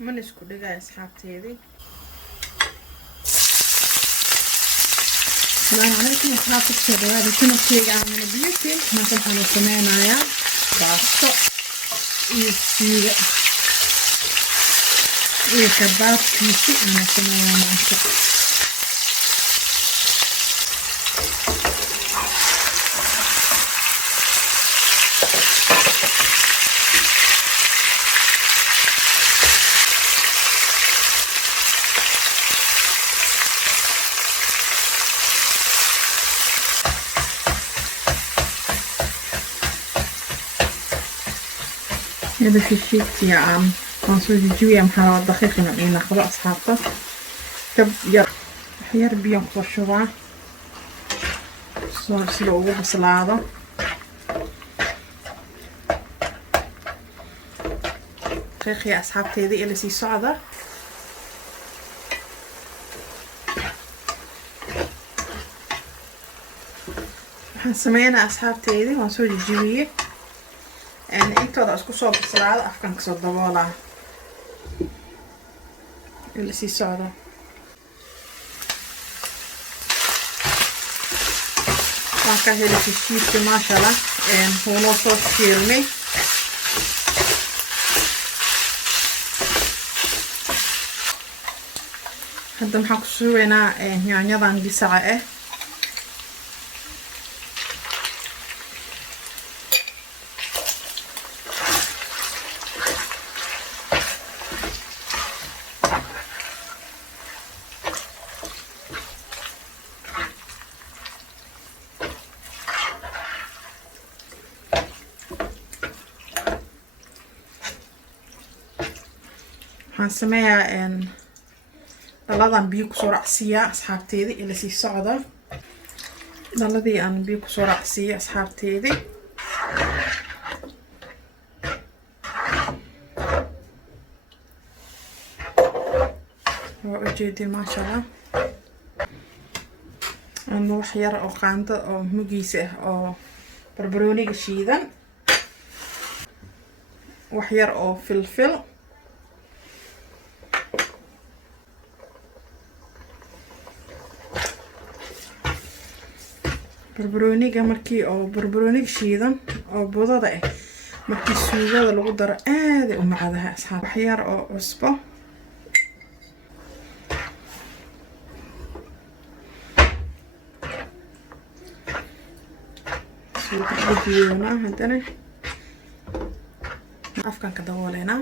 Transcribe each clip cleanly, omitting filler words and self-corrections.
من اسكو دغاي اصحابتيدي السلام عليكم اصحابتي هذا كنا شيء عامل بيوتي ما كنا سمعنايا باستو يصير كباب كيسي انا سمعنا ماشي هذا في الشيء يا منصوص جوية محاولة دقيقة نعينا خلاص أصحابته كب ير بيوم خشوا سلوه بسلادة دقيقة يا أصحابتي هذه اللي سي صعدة سمينا أصحابتي هذه منصوص جوية انت وضع اسكو صوب السلالة افكان كسو الدبولة اللي سي سعودة وكا هيلي في الشيشي ما شاء الله هو نوصو شيرمي هدا محاكو سوينا يعني يضان دي ساعة هنسميها دلادان بيو كسو رعسية أصحابتيدي اللي سي صعدة دلادي أن بيو كسو رعسية أصحابتيدي وأجيدي ما شاء الله أن وحير أو قاندة أو مجيسة أو بربروني شيدا وحير أو فلفل بربرونيga markii oo barbarooniga shiidan oo budada ah markii suugada lagu daro aad u macadaha asxaab wax yar oo cusbo suugada hadana afkan ka daboolena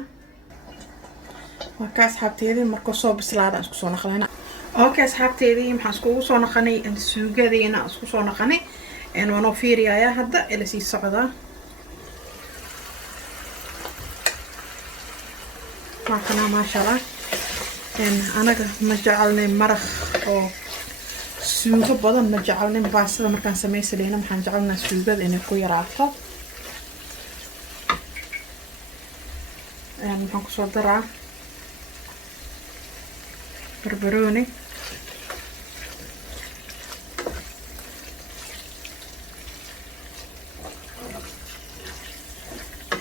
waa ka asxaabteedii markuu soo bislaada isku soo naqlana اوكي اصحابتي maxaan isku soo naqanay suugadeena isku soo naqanay waana fiiriyaa hadda ila sii socda waxana ma sha Allah anaga ma jecelnay maraq oo suugo badan ma jecelnay baastada markaan sameeyay maxaan jecelnaa suugada inay ku yaraato maxaan ku soo daraa barbarooni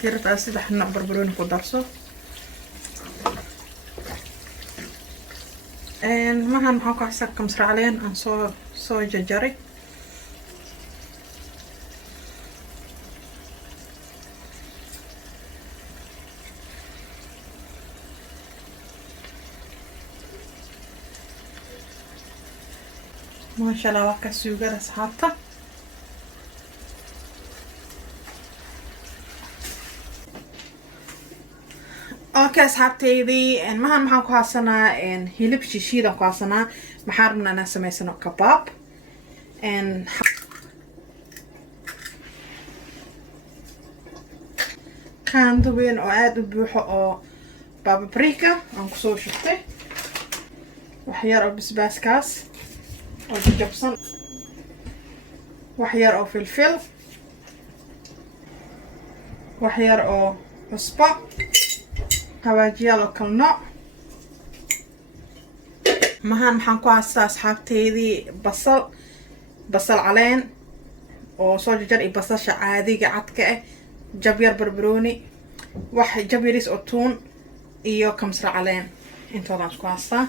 كيرت أسيد حنا بربروني كودرسو ما هنحاول أحسن كم سرعة علينا عن صو جري ما شاء الله وكا سوغا أصحابته اوكي اصحابتيدي maxaan ku haysanaa hilib shishiid ku haysanaa maxaan rabnaa inaan sameysano kabaab qaando weyn oo aad u buuxo oo paprika aan ku soo shubtay wax yar oo basbaaskaas oo jabsan wax yar oo filfil wax yar oo cusbo حواجيال وكلنا maxaan ku haystaa asxaabteedii basal caleen oo soo jarjar iyo basasha caadiga cadka ah jab yar barbarooni wax jab yaris oo tuun iyo kamsar caleen intoodan isku haystaa.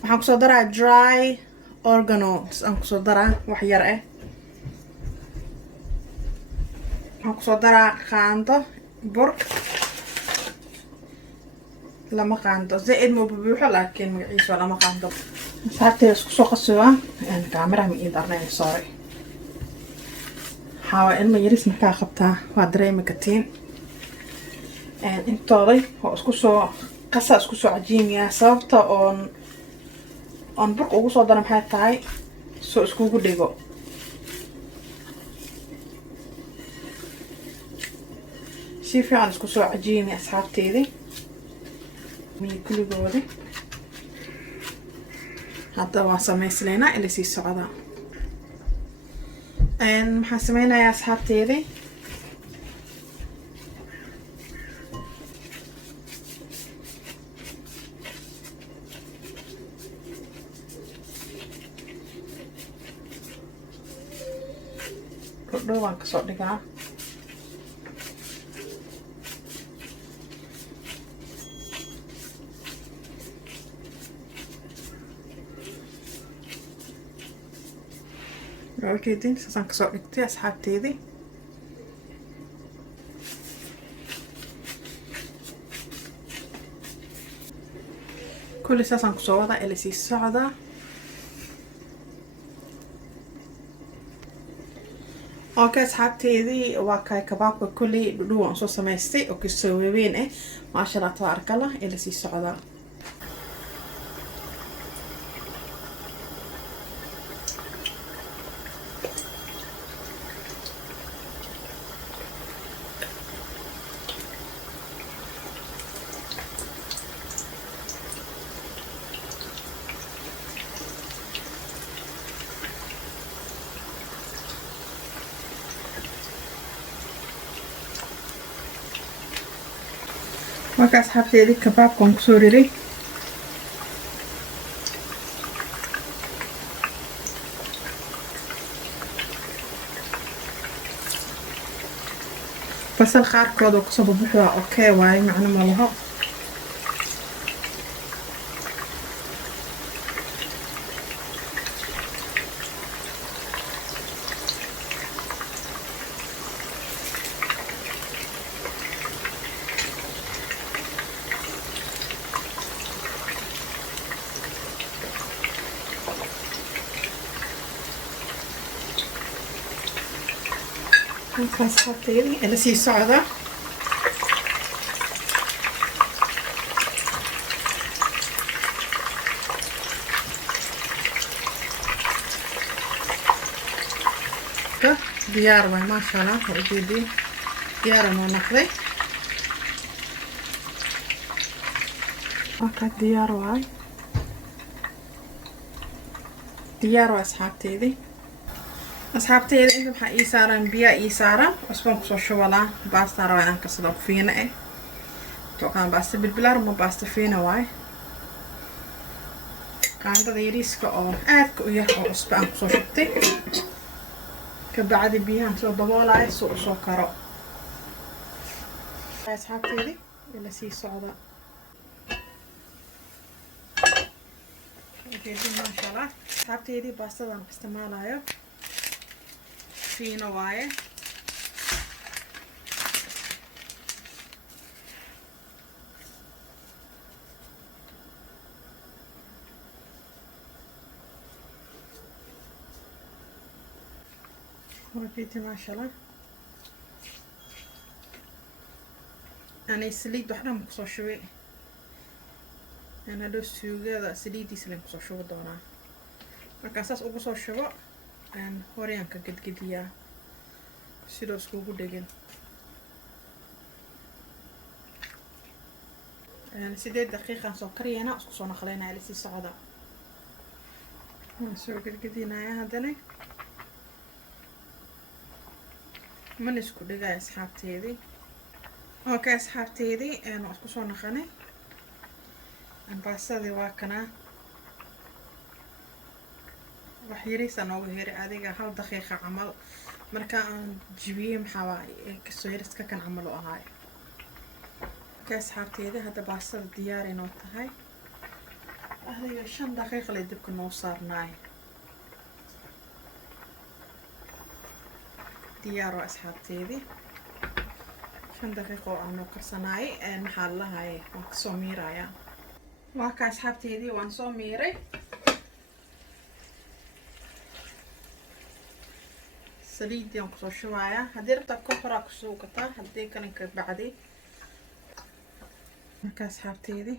waxaan kusoo daraa dry organelles aan kusoo daraa wax yar ah. waxaan kusoo daraa qaando bur, lama qaando zaid ma buuxo laakiin magaciisa waa lama qaando. saartay isku soo qasoo kaamiraha ma ii darnay sorry. hawa ilma yaris markaa qabtaa waa dareemi kartiin. intooday oo isku soo qasa isku soo cajiimiyaa sababta on burka ugu soo dara maxay tahay soo iskugu dhigo. si fiican isku soo cajiimi asxaabteedii mii kuligoodi. hadda waan samayslaynaa ila sii socda. maxaan sameynayaa asxaabteedii rodho waan kasoo dhigaa. وكيدين ساسان كسو dhigtay asxaabteedii. kulli saasaan kusoo wadaa ila sii socda. okay asxaabteedii waa kay kabaabka kulli dhudhu waan soo samaystay oo kasoo weyn ah maasha Allah tabaarakallah ila sii socda. marka asxaabteedii kabaabka waan kusoo riday. basal qaarkood oo kusoo bubuxda okay waaye macno ma laho. asxaabteedii ila sii socda. diyaar waay maasha Allah waa ujeedii diyaar noo noqday. okay diyaar waay asxaabteedii. asxaabteeda inta waxaa ii saaran biyo ii saaran cusbaan kusoo shubalaa. baasta rabaa inaan kasado fiina ah. toqaan baasta bilbilaar ma baasta fiina waay. qaandada yariiska oo aadka u yar oo cusba aan kusoo shubtay. kabacdi biyahan soo daboolaya soo u soo karo. asxaabteedii ila sii socda. maasha Allah asxaabteedii baastadan isticmaalayo fiina waaye. وكيتي ما شاء الله أنا سليد بحنا مقصو شوي. أنا لو سوغا ذا سليدي سليم قصو شو دونا. مركاساس أقصو شو أن هوريان كجد جديا. سيدو سكوكو دجن. أنا 8 دقيقة سكري أنا أقصو نخلينا على سي صعدة. نسوي جد جدينا يا هذاني. من اسكو دقا أصحابتيدي. اوكي أصحابتيدي أنا أقصو نخلي. الباستادي واكنا wax yariis aan ugu heeray adiga hal daqiiqo camal marka aan jibiyey maxaa waaye kasoo yariska kan camal u ahaay. Marka asxaabteeda hadda baastada diyaar inoo tahay. adiga 5 daqiiqo la dibka noo saarnaay. diyaar waa asxaabteedii 5 daqiiqo aan noo karsanaay maxaa lahaay waan kasoo miirayaa. waa ka asxaabteedii waan soo miiray. saliidii aan kusoo shubayaa. haddii rabtaa ka horaa kusoo gataa haddii kalinka bacdi. marka asxaabteedii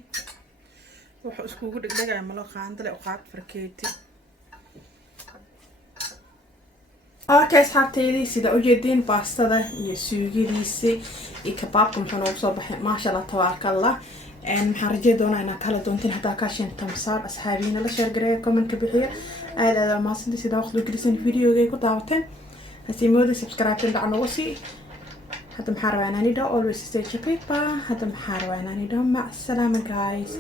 wuxuu iskugu dhigdhigaya malo qaandale oo qaad farkeeti. okay asxaabteedii sida u jeedeen baastada iyo suugadiisa iyo kabaabka muxuu noogu soo baxay maasha Allah tabarakallah. maxaan rajay doonaa inaad kala doontiin hadaa ka shan tamsaar asxaabiina la share gareeya comment ka bixiya. aad maasantii sida waqti gelisan videoga ku daawateen. hasi moodo subscribe dhac noogu sii. hadda maxaa rabaa inaan idho always stay Jabiiba. hadda maxaa rabaa inaan idho mac salaama guys.